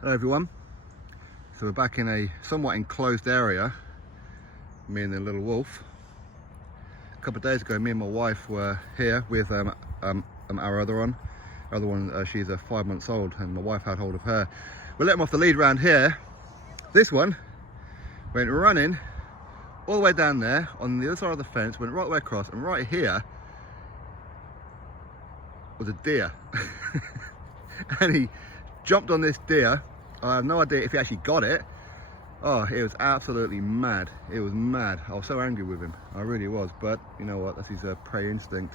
Hello everyone. So we're back in a somewhat enclosed area, me and the little wolf. A couple of days ago, me and my wife were here with our other one. She's 5 months old, and my wife had hold of her. We let him off the lead round here. This one went running all the way down there on the other side of the fence, went right the way across, and right here was a deer. And he jumped on this deer. I have no idea if he actually got it. Oh, it was absolutely mad. It was mad. I was so angry with him. I really was. But you know what? That's his prey instinct.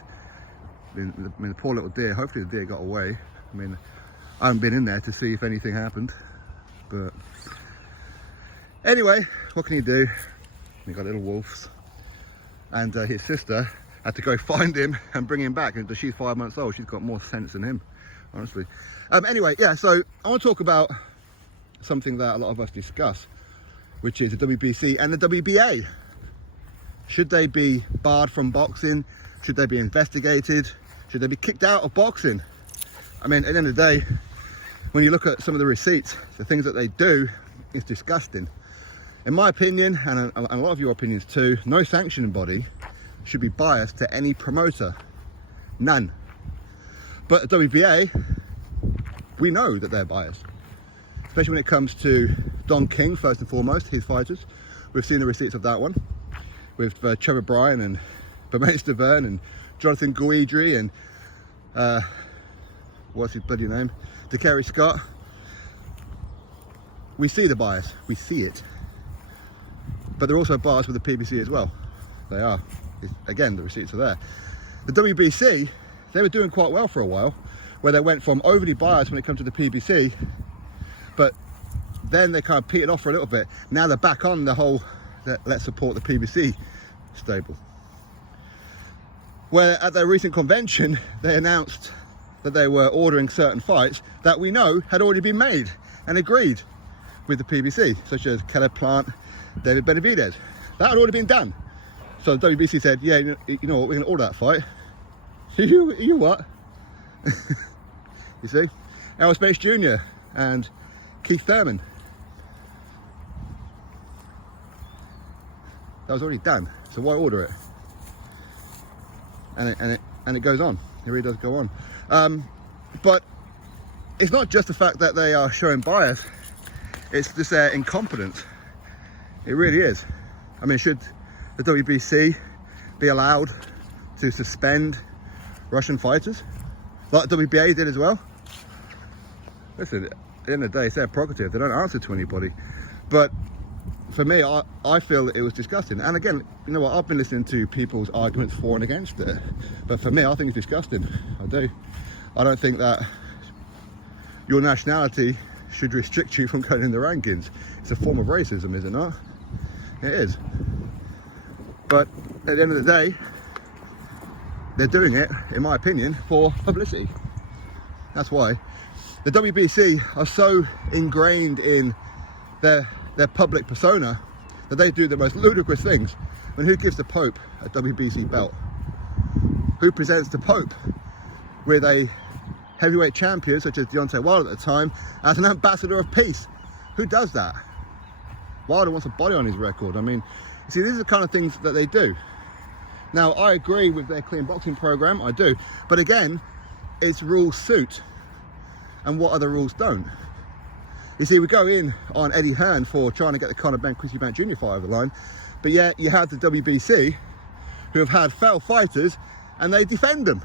I mean, the poor little deer. Hopefully the deer got away. I mean, I haven't been in there to see if anything happened. But anyway, what can you do? We got little wolves. And his sister had to go find him and bring him back. And she's 5 months old. She's got more sense than him, honestly. Anyway, yeah, so I want to talk about something that a lot of us discuss, which is the WBC and the WBA. Should they be barred from boxing? Should they be investigated? Should they be kicked out of boxing? I mean, at the end of the day, when you look at some of the receipts, the things that they do is disgusting. In my opinion, and a lot of your opinions too, no sanctioning body should be biased to any promoter. None. But at WBA, we know that they're biased, especially when it comes to Don King, first and foremost, his fighters. We've seen the receipts of that one with Trevor Bryan and Bermane Stiverne and Jonathan Guidry and what's his bloody name, Kerry Scott. We see the bias, we see it, but they're also biased with the PBC as well. They are. Again, the receipts are there. The WBC, they were doing quite well for a while, where they went from overly biased when it comes to the PBC, but then they kind of petered off for a little bit. Now they're back on the whole let's support the PBC stable. Where at their recent convention, they announced that they were ordering certain fights that we know had already been made and agreed with the PBC, such as Caleb Plant, David Benavidez. That had already been done. So the WBC said, yeah, you know what, we're going to order that fight. You what? You see? Errol Spence Jr. and Keith Thurman. That was already done, so why order it? And it goes on. It really does go on. But it's not just the fact that they are showing bias, it's just their incompetence. It really is. I mean, should the WBC be allowed to suspend Russian fighters, like the WBA did as well? Listen, at the end of the day, it's their prerogative. They don't answer to anybody. But for me, I feel that it was disgusting. And again, you know what? I've been listening to people's arguments for and against it. But for me, I think it's disgusting. I do. I don't think that your nationality should restrict you from going in the rankings. It's a form of racism, is it not? It is. But at the end of the day, they're doing it, in my opinion, for publicity. That's why. The WBC are so ingrained in their public persona that they do the most ludicrous things. I mean, who gives the Pope a WBC belt? Who presents the Pope with a heavyweight champion, such as Deontay Wilder at the time, as an ambassador of peace? Who does that? Wilder wants a body on his record. I mean, you see, these are the kind of things that they do. Now, I agree with their clean boxing program, I do. But again, its rules suit, and what other rules don't. You see, we go in on Eddie Hearn for trying to get the Conor Ben Chrissy Bank Jr. fight over the line, but yet you have the WBC, who have had failed fighters, and they defend them.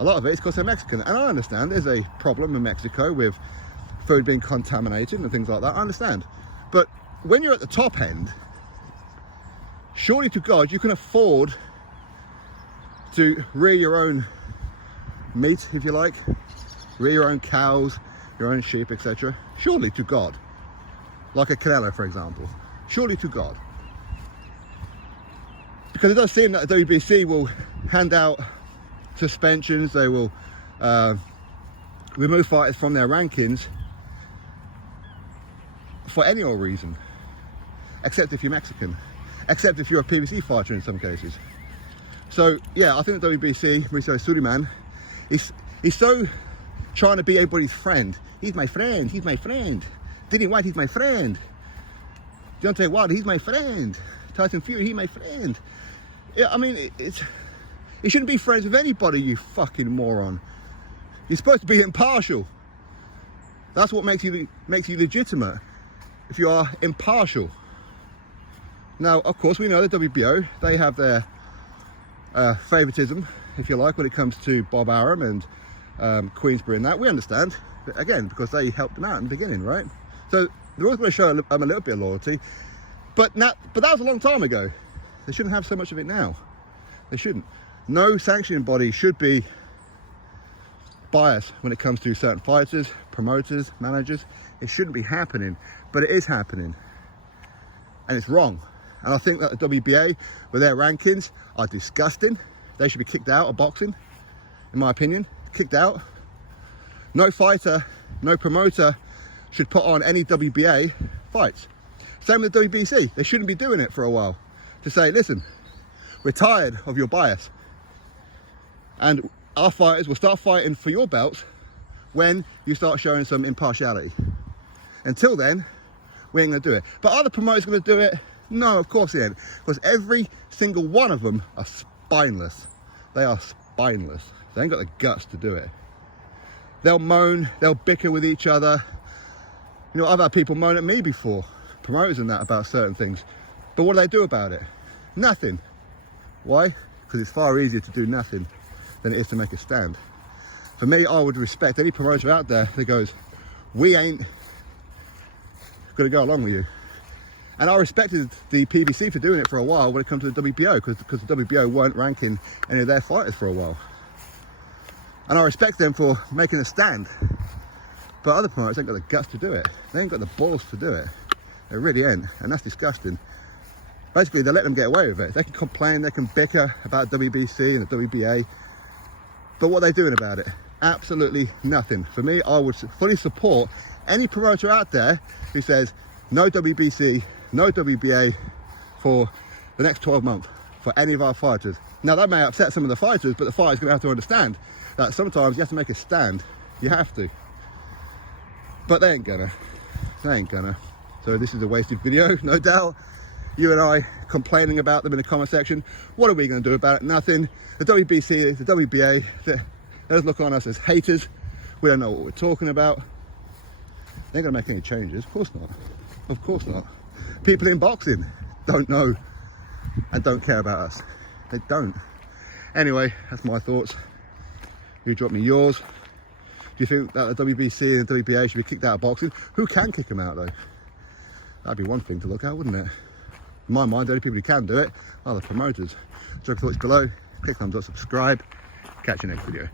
A lot of it is because they're Mexican, and I understand there's a problem in Mexico with food being contaminated and things like that. I understand. But when you're at the top end, surely to God, you can afford to rear your own meat, if you like, rear your own cows, your own sheep, etc. Surely to God. Like a Canelo, for example. Surely to God. Because it does seem that the WBC will hand out suspensions, they will remove fighters from their rankings for any old reason, except if you're Mexican, except if you're a PBC fighter in some cases. So yeah, I think the WBC, Mauricio Suriman, he's so trying to be everybody's friend. He's my friend, he's my friend. Dillian Whyte, he's my friend. Deontay Wilder, he's my friend. Tyson Fury, he's my friend. Yeah, I mean, you shouldn't be friends with anybody, you fucking moron. You're supposed to be impartial. That's what makes you legitimate, if you are impartial. Now, of course, we know the WBO, they have their favoritism, if you like, when it comes to Bob Arum and Queensberry and that. We understand, but again, because they helped them out in the beginning, right? So they're always going to show them a little bit of loyalty, but that was a long time ago. They shouldn't have so much of it now. They shouldn't. No sanctioning body should be biased when it comes to certain fighters, promoters, managers. It shouldn't be happening, but it is happening, and it's wrong. And I think that the WBA, with their rankings, are disgusting. They should be kicked out of boxing, in my opinion. Kicked out. No fighter, no promoter should put on any WBA fights. Same with the WBC. They shouldn't be doing it for a while. To say, listen, we're tired of your bias. And our fighters will start fighting for your belts when you start showing some impartiality. Until then, we ain't gonna do it. But are the promoters gonna do it? No, of course they ain't. Because every single one of them are spineless. They are spineless. They ain't got the guts to do it. They'll moan, they'll bicker with each other. You know, I've had people moan at me before, promoters and that, about certain things. But what do they do about it? Nothing. Why? Because it's far easier to do nothing than it is to make a stand. For me, I would respect any promoter out there that goes, we ain't gonna go along with you. And I respected the PBC for doing it for a while when it comes to the WBO, because the WBO weren't ranking any of their fighters for a while. And I respect them for making a stand. But other promoters ain't got the guts to do it. They ain't got the balls to do it. They really ain't, and that's disgusting. Basically, they let them get away with it. They can complain, they can bicker about WBC and the WBA, but what are they doing about it? Absolutely nothing. For me, I would fully support any promoter out there who says no WBC, no WBA for the next 12 months for any of our fighters. Now, that may upset some of the fighters, but the fighter's going to have to understand that sometimes you have to make a stand. You have to. But they ain't gonna. They ain't gonna. So this is a wasted video, no doubt. You and I complaining about them in the comment section. What are we going to do about it? Nothing. The WBC, the WBA, they just look on us as haters. We don't know what we're talking about. They ain't going to make any changes. Of course not. Of course not. People in boxing don't know and don't care about us. They don't. Anyway, that's my thoughts. You drop me yours. Do you think that the WBC and the WBA should be kicked out of boxing? Who can kick them out though? That'd be one thing to look at, wouldn't it? In my mind, the only people who can do it are the promoters. Drop your thoughts below, click thumbs up, subscribe. Catch you next video.